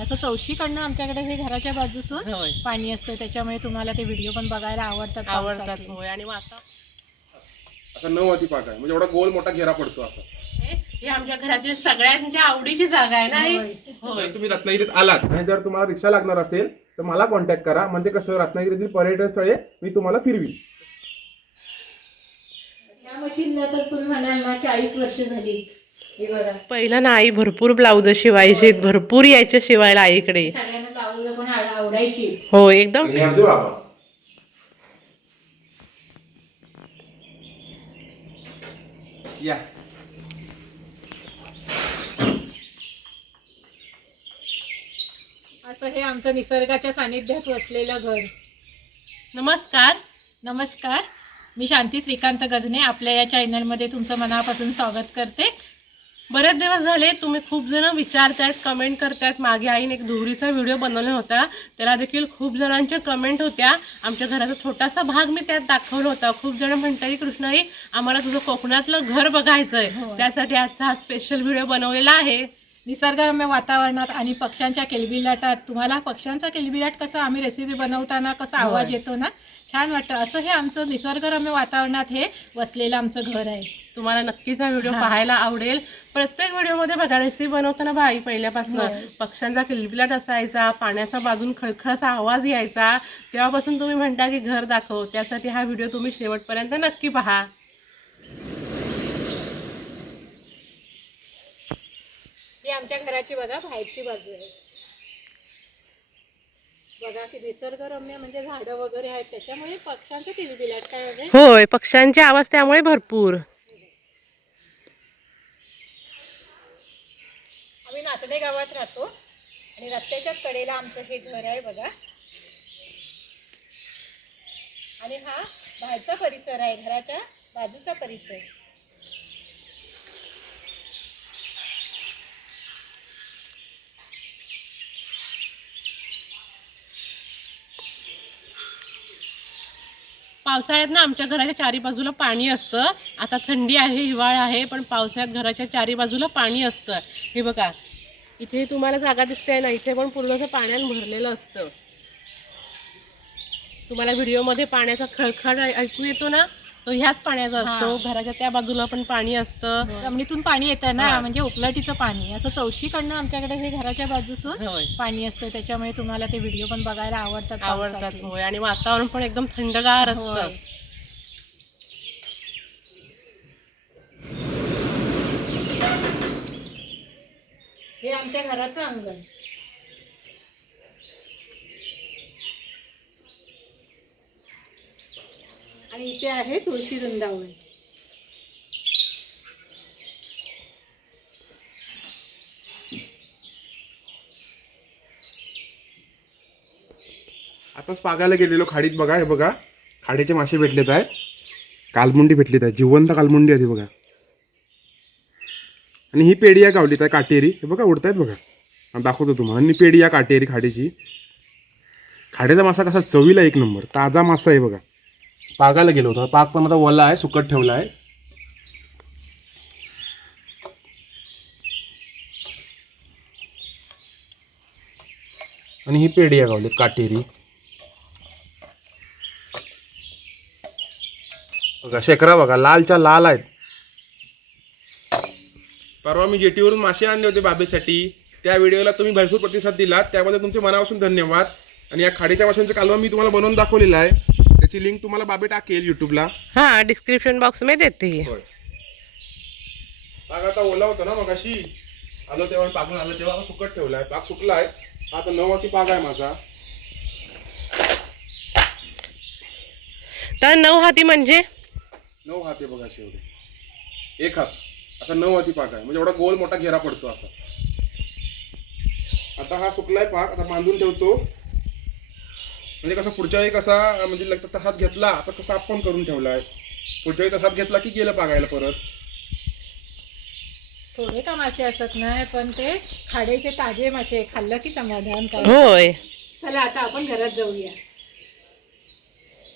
असं चौशीकडनं आमच्याकडे हे घराच्या बाजूसून होय. पाणी असतं त्याच्यामुळे तुम्हाला ते व्हिडिओ पण बघायला आवडतात आवडतात पावसाचे. होय. आणि आता? असा नऊ हाती पाक आहे. म्हणजे एवढा गोल मोठा घेरा पडतो असा. ही आमच्या घरातील सगळ्यांच्या आवडीची जागा आहे ना ही? होय. जर तुम्ही रत्नागिरीत आलात आणि जर तुम्हाला रिक्षा लागणार असेल तर मला कॉन्टॅक्ट करा. म्हणजे कसं रत्नागिरीतील पर्यटन स्थळे मी तुम्हाला फिरवीन. या मशीनला तर तुम्ही म्हणाल ना चाळीस वर्ष झाली. हे पहिला ना आई भरपूर ब्लाऊज शिवायची भरपूर यायचे शिवायला आईकडे. सगळ्यांना ब्लाऊज पण आव- आवडायची. हो एकदम. हे असं हे आमचं निसर्गाच्या सानिध्यात वसलेलं घर. नमस्कार. नमस्कार. मी शांती श्रीकांत गजने आपल्या या चॅनलमध्ये तुमचं मनापासून स्वागत करते. बरेच दिवस झाले तुम्ही खूप जण विचारतायत कमेंट करतायत. मागे आईने एक धुरीचा व्हिडिओ बनवला होता. त्याला देखील खूप जणांच्या कमेंट होत्या. आमच्या घराचा छोटासा भाग मी त्यात दाखवला होता. खूप जण म्हणतात की कृष्णाई आम्हाला तुझं कोकणातलं घर बघायचंय. होय. त्यासाठी आजचा हा स्पेशल व्हिडिओ बनवलेला आहे. निसर्गरम्य वातावरणात आणि पक्ष्यांच्या किलबिलाटात. तुम्हाला पक्ष्यांचा किलबिलाट कसा आम्ही रेसिपी बनवताना कसा आवाज. येतो ना? छान वाटतं. असं हे आमचं निसर्गरम्य वातावरणात हे वसलेलं आमचं घर आहे. तुम्हाला नक्कीच हा व्हिडिओ. पाहायला आवडेल. प्रत्येक व्हिडिओमध्ये बघा रेसिपी बनवताना बाई पहिल्यापासून. पक्ष्यांचा किलबिलाट असायचा पाण्याचा बाजून खळखळाचा आवाज यायचा. तेव्हापासून तुम्ही म्हणता की घर दाखव त्यासाठी हा व्हिडिओ तुम्ही शेवटपर्यंत नक्की पहा. ही आमच्या घराची बघा बाहेरची बाजू आहे. बघा की निसर्गरम्य म्हणजे झाडं वगैरे आहेत त्याच्यामुळे पक्ष्यांचं किलबिलाट काय वगैरे होय पक्ष्यांचे आवाज त्यामुळे भरपूर. आम्ही नाचणे गावात राहतो आणि रस्त्याच्याच कडेला आमचं हे घर आहे बघा. आणि हा बाहेरचा परिसर आहे घराच्या बाजूचा परिसर. पावसाळ्यात ना आमच्या घराच्या चारी बाजूला पाणी असतं. आता थंडी आहे हिवाळा आहे पण पावसाळ्यात घराच्या चारी बाजूला पाणी असतं. हे बघा इथे तुम्हाला जागा दिसते ना इथे पण पूर्ण असं पाण्याने भरलेलं असतं. तुम्हाला व्हिडिओमध्ये पाण्याचा खळखळ ऐकू येतो ना? तो ह्याच पाण्याचा असतो घराच्या त्या बाजूला पण पाणी असतं. जमिनीतून पाणी येतं ना हा. म्हणजे उपलाटीचं पाणी. असं चौशीकडनं आमच्याकडे हे घराच्या बाजूसून पाणी असतं. त्याच्यामुळे तुम्हाला ते व्हिडिओ पण बघायला आवडतात आवडतात. होय. आणि वातावरण पण एकदम थंडगार असतं. हे आमच्या घराचं अंगण. आणि इथे आहे तुळशी वृंदावन. आताच पागायला गेलेलो खाडीत बघा हे बघा. खाडीचे मासे भेटलेत आहेत कालमुंडी भेटलीत आहे जिवंत कालमुंडी आहे बघा. आणि ही पेढी या गावलीत आहे काटेरी. हे बघा उडतायत बघा. दाखवतो तुम्हाला. आणि पेढी या काटेरी खाडीची. खाडीचा मासा कसा चवीला एक नंबर. ताजा मासा आहे बघा. पागाला गेलो होतो. पाक पण आता ओला आहे सुकट ठेवला आहे. आणि ही पेडी गावलीत काटेरी. बघा शेकरा बघा लालच्या लाल आहेत. परवा मी जेटीवरून मासे आणले होते बाबेसाठी. त्या व्हिडिओला तुम्ही भरपूर प्रतिसाद दिलात. त्याबद्दल तुमचे मनापासून धन्यवाद. आणि या खाडीच्या माशांचा कालवा मी तुम्हाला बनवून दाखवलेला आहे. त्याची लिंक तुम्हाला बाबे टाकेल युट्यूबला हा डिस्क्रिप्शन बॉक्समध्ये देते. होय. पाक आता ओला होता ना मग अशी आलो तेव्हा पाकून आलो तेव्हा सुकट ठेवलाय. पाक सुकलाय. हा आता नवाची पाक आहे माझा. तर नऊ हाती म्हणजे? नऊ हात आहे बघा शेवटे एक हात. आता नऊ हाती पाक आहे. म्हणजे एवढा गोल मोठा घेरा पडतो असा. आता हा सुकलाय पाक आता बांधून ठेवतो. म्हणजे कसं पुढच्या वेळी कसा म्हणजे लग- तसाच घेतला आता कसा आपण करून ठेवलाय? पुढच्या वेळी तसाच घेतला की गेलं पागायला परत? थोडे का मासे असत नाही पण ते खाडेचे ताजे मासे खाल्लं की समाधान काय? होय. चला आता आपण घरात जाऊया.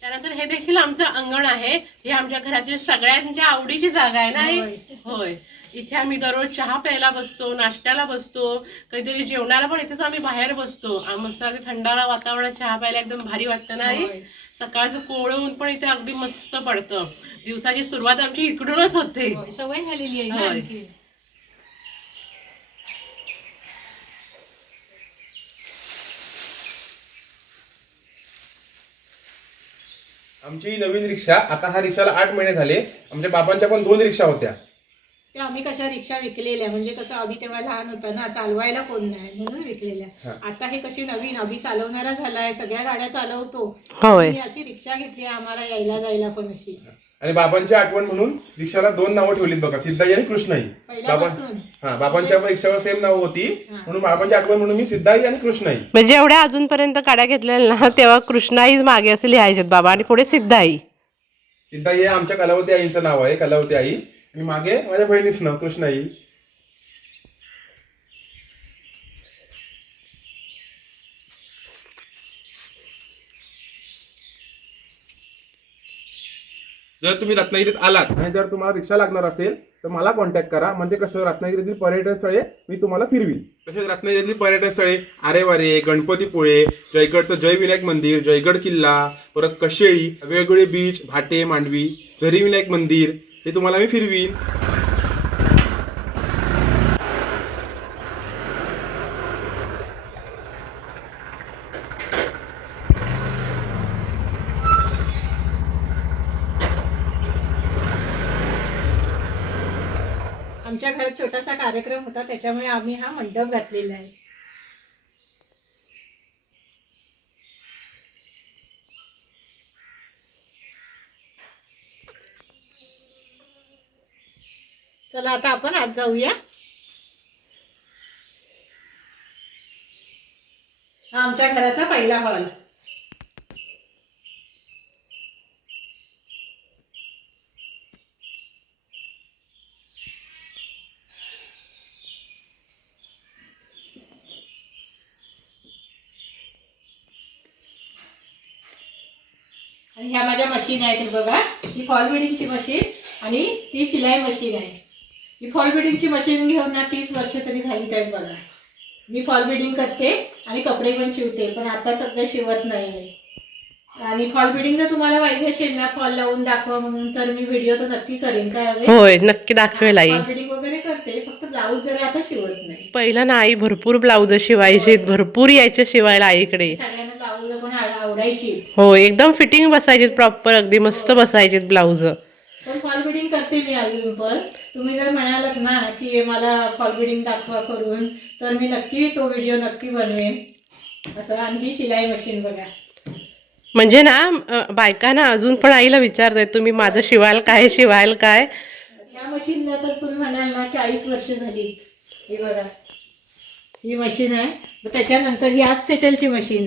त्यानंतर हे देखील आमचं अंगण आहे. हे आमच्या घरातील सगळ्यांच्या आवडीची जागा आहे ना ही? होय. इथे आम्ही दररोज चहा प्यायला बसतो नाश्त्याला बसतो कधीतरी जेवणाला पण इथेच आम्ही बाहेर बसतो. मस्त अगदी थंडारा वातावरणात चहा प्यायला एकदम भारी वाटतं ना. सकाळचं कोवळं ऊन पण इथे अगदी मस्त पडतं. दिवसाची सुरुवात आमची इकडूनच होते. सवय झालेली आहे. आमची नवीन रिक्षा आता हा रिक्षाला आठ महिने झाले. आमच्या बाबांच्या पण दोन रिक्षा होत्या. ते आम्ही कशा रिक्षा विकलेल्या? म्हणजे कसं आम्ही तेव्हा लहान होतो ना चालवायला कोण नाही म्हणून विकलेल्या. आता हे कशी नवीन अभि चालवणारा झालाय सगळ्या गाड्या चालवतो. होय. मी अशी रिक्षा घेतली आम्हाला यायला जायला पण अशी. आणि बाबांची आठवण म्हणून रिक्षाला दोन नावं ठेवलीत बघा सिद्धाई आणि कृष्णाई. बाबा पहिल्यापासून हा बाबांच्या रिक्षावर सेम नावं होती. म्हणून बाबांची आठवण म्हणून मी सिद्धाई आणि कृष्णाई. म्हणजे एवढ्या अजूनपर्यंत काड्या घेतलेल्या ना तेव्हा कृष्णाईच मागे असे लिहायचे बाबा आणि पुढे सिद्धाई. सिद्धाई हे आमच्या कलावती आईचं नाव आहे कलावती आई. आणि मागे माझ्या बहिणीच नाव कृष्णाई. जर तुम्ही रत्नागिरीत आलात आणि जर तुम्हाला रिक्षा लागणार असेल तर मला कॉन्टॅक्ट करा. म्हणजे कसं रत्नागिरीतील पर्यटन स्थळे मी तुम्हाला फिरवी तसेच रत्नागिरीतील पर्यटन स्थळे आरेवारे गणपतीपुळे जयगडचं जयविनायक मंदिर जयगड किल्ला परत कशेळी वेगवेगळे बीच भाटे मांडवी झरीविनायक मंदिर हे तुम्हाला मी फिरवीन. आमच्या घरात छोटासा कार्यक्रम होता त्याच्यामुळे आम्ही हा मंडप घातलेला आहे. चला आता आपण आज जाऊया. हा आमच्या घराचा पहिला हॉल. आणि ह्या माझ्या मशीन आहेत बघा. ही फॉल बिडिंगची मशीन आणि ती शिलाई मशीन आहे. ही फॉल बिडिंगची मशीन घेऊन ना तीस वर्ष तरी झाली आहेत बघा. मी फॉल बिडिंग करते आणि कपडे पण शिवते पण आता सध्या शिवत नाही आहे आणि फॉल बिडिंग जर तुम्हाला पाहिजे असेल ना फॉल लावून दाखवा म्हणून तर मी व्हिडिओ तर नक्की करेन. काय होय नक्की दाखवेल आई. बिडिंग वगैरे करते फक्त ब्लाऊज जरी आता शिवत नाही. पहिलं ना आई भरपूर ब्लाऊज शिवायचे भरपूर यायचे शिवायला आईकडे. सगळ्यांना ब्लाऊज पण आव- आवडायची हो एकदम फिटिंग बसायचे प्रॉपर अगदी मस्त बसायचे ब्लाऊज पण फॉल बिडिंग करते मी अजून पण. तुम्ही जर म्हणालात ना की मला फॉल बिडिंग दाखवा करून तर मी नक्की तो व्हिडिओ नक्की बनवेन. असं आणि ही शिलाई मशीन बघा. म्हणजे ना अं, बायकांना अजून पण आईला विचारताय तुम्ही माझं शिवाल काय शिवाल काय? या मशीनला तर तुम्ही म्हणाल ना चाळीस वर्ष झाली ही बघा. ही मशीन आहे. त्याच्यानंतर ही हाफ सेटलची मशीन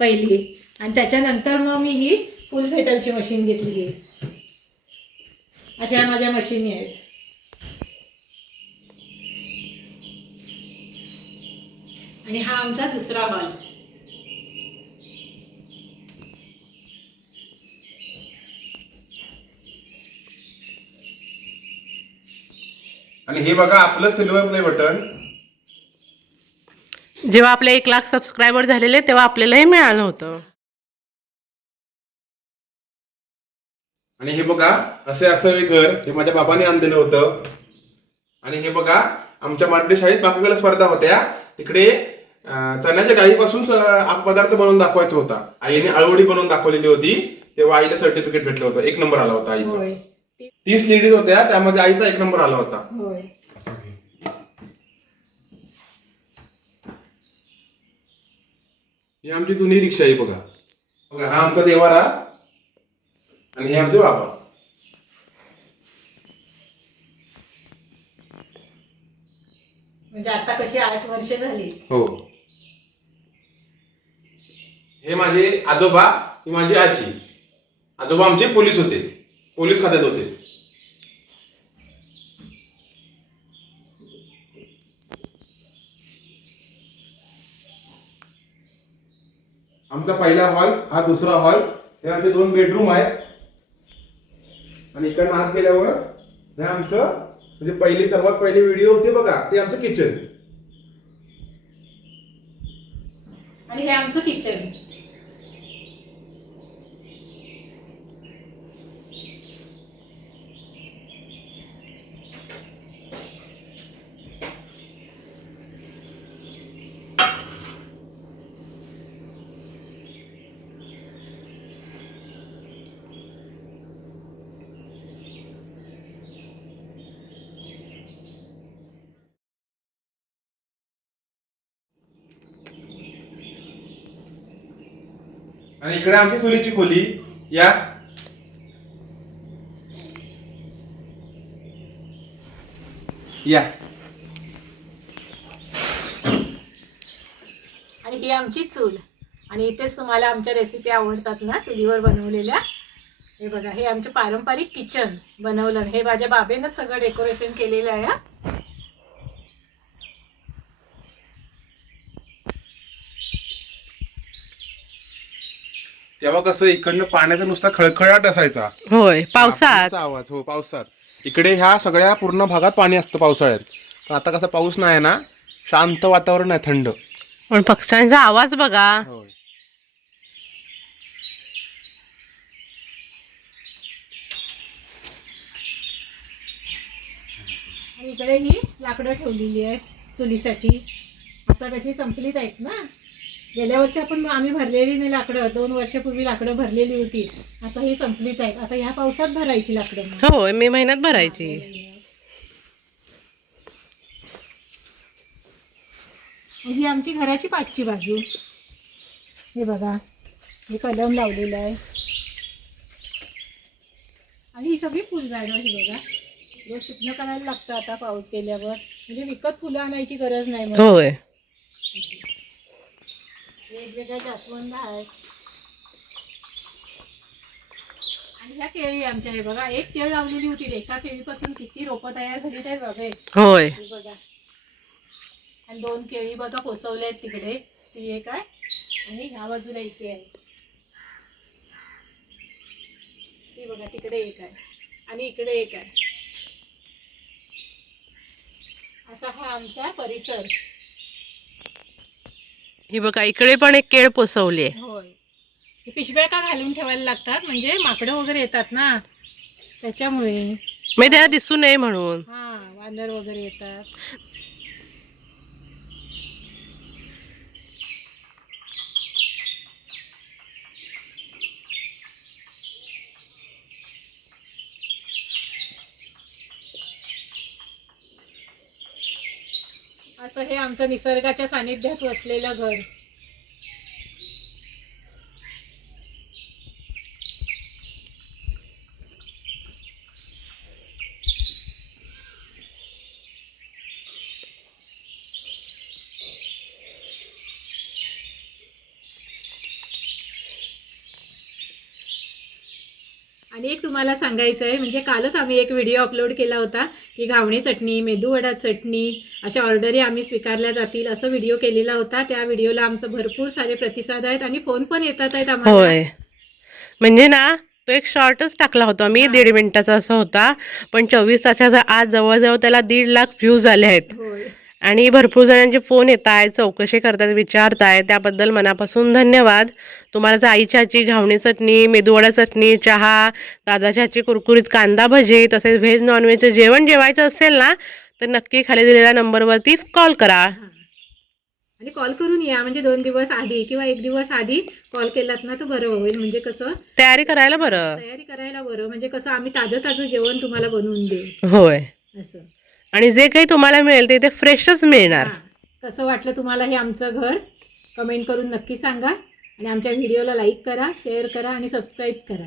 पहिली. आणि त्याच्यानंतर मग मी ही फुल सेटलची मशीन घेतली अशा माझ्या मशीनी आहेत. आणि हा आमचा दुसरा हॉल आणि हे बघा आपलं सिल्वर प्ले बटन. जेव्हा आपले एक लाख सबस्क्रायबर झालेले तेव्हा आपल्यालाही मिळालं होतं. आणि हे बघा असे असं एक घर हे माझ्या बाबाने आणलेलं होतं. आणि हे बघा आमच्या मराठी शाळेत पाककला स्पर्धा होत्या. तिकडे चण्याच्या डाळीपासून हा पदार्थ बनवून दाखवायचा होता. आईने आळवडी बनवून दाखवलेली होती. तेव्हा आईला सर्टिफिकेट भेटलं होतं. एक नंबर आला होता आईचा. तीस लेडीज होत्या त्यामध्ये आईचा एक नंबर आला होता. होय. ही आमची जुनी रिक्षा आहे बघा. बघा हा आमचा देवारा. आणि हे आमचे बाबा म्हणजे आता कशी आठ वर्ष झाली. हो. हे माझे आजोबा ही माझी आजी. आजोबा आमचे पोलीस होते. पोलीस खात्यात होते. आमचा पहिला हॉल हा दुसरा हॉल. हे आमचे दोन बेडरूम आहेत. आणि इकडनं आत गेल्यावर हे आमचं म्हणजे पहिली सर्वात पहिले व्हिडिओ होते बघा ते आमचं किचन आणि हे आमचं किचन आणि इकडे आमची सुलीची खोली या. या. आणि ही आमची चूल. आणि इथेच तुम्हाला आमच्या रेसिपी आवडतात ना चुलीवर बनवलेल्या? हे बघा हे आमचे पारंपरिक किचन बनवलं. हे माझ्या बाबेनंच सगळं डेकोरेशन केलेलं आहे तेव्हा कसं इकडनं पाण्याचा नुसता खळखळाट असायचा. होय पावसात पाण्याचा आवाज हो पावसात इकडे ह्या सगळ्या पूर्ण भागात पाणी असतं पावसाळ्यात. पण आता कसं पाऊस नाही ना शांत वातावरण आहे थंड. पण पक्ष्यांचा आवाज बघा. होय. आणि इकडे ही लाकडं ठेवलेली आहेत चुलीसाठी. आता कशी संपलीत आहेत ना? गेल्या वर्षी आपण आम्ही भरलेली नाही लाकडं दोन वर्षापूर्वी लाकडं भरलेली होती. आता ही संपलीत आहेत. आता ह्या पावसात भरायची लाकडं मग. होय मे महिन्यात भरायची. ही आमची घराची पाठची बाजू. हे बघा हे कलम लावलेलं आहे. आणि ही सगळी फुलझाडं ही बघा. रोज शिपणं करायला लागतं आता पाऊस गेल्यावर. म्हणजे विकत फुलं आणायची गरज नाही मग होय. वेगवेगळ्या जास्वंद आहेत. आणि ह्या केळी आमच्या हे बघा एक केळ लावलेली होती एका केळीपासून किती रोपं तयार झाली ते बघा. हे होय बघा. आणि दोन केळी बघा कोसवल्या आहेत तिकडे. ती एक आहे. आणि ह्या बाजूला इथे आहे ती बघा तिकडे एक आहे. आणि इकडे एक आहे. असा हा आमचा परिसर. ही बघा इकडे पण एक केळ पोचवली होय. हे पिशव्या का घालून ठेवायला लागतात? म्हणजे माकडं वगैरे येतात ना? त्याच्यामुळे. मी त्याला दिसू नये म्हणून. हा वानर वगैरे येतात. असं हे आमचं निसर्गाच्या सानिध्यात वसलेलं घर. आणि एक तुम्हाला सांगायचं आहे म्हणजे कालच आम्ही एक व्हिडिओ अपलोड केला होता की घावणे चटणी मेदूवडा चटणी अशा ऑर्डरी आम्ही स्वीकारल्या जातील असं व्हिडिओ केलेला होता. त्या व्हिडिओला आमचं भरपूर सारे प्रतिसाद आहेत आणि फोन पण येतात आहेत आम्हाला. होय. म्हणजे ना तो एक शॉर्टच टाकला होता. मी दीड मिनिटाचा असा होता पण चोवीस तासाचा आज जवळजवळ त्याला दीड लाख व्ह्यूज आले आहेत. आणि भरपूर जणांचे फोन येत आहेत चौकशी करतात विचारतायत. त्याबद्दल मनापासून धन्यवाद. तुम्हाला जर आईच्या हातची घावणी चटणी मेदूवडा चटणी चहा दादाच्या हातची कुरकुरीत कांदा भजी तसेच व्हेज नॉनव्हेजचं जेवण जेवायचं असेल ना तर नक्की खाली दिलेल्या नंबरवरती कॉल करा. आणि कॉल करून या म्हणजे दोन दिवस आधी किंवा एक दिवस आधी कॉल केलात ना तर बरं होईल. म्हणजे कसं? तयारी करायला बरं. तयारी करायला बरं. म्हणजे कसं आम्ही ताजं ताजं जेवण तुम्हाला बनवून देऊ. होय. असं. आणि जे काही तुम्हाला मिळेल ते ते फ्रेशच मिळणार. कसं वाटलं तुम्हाला हे आमचं घर? कमेंट करून नक्की सांगा. आणि आमच्या व्हिडिओला लाईक करा शेअर करा आणि सबस्क्राईब करा.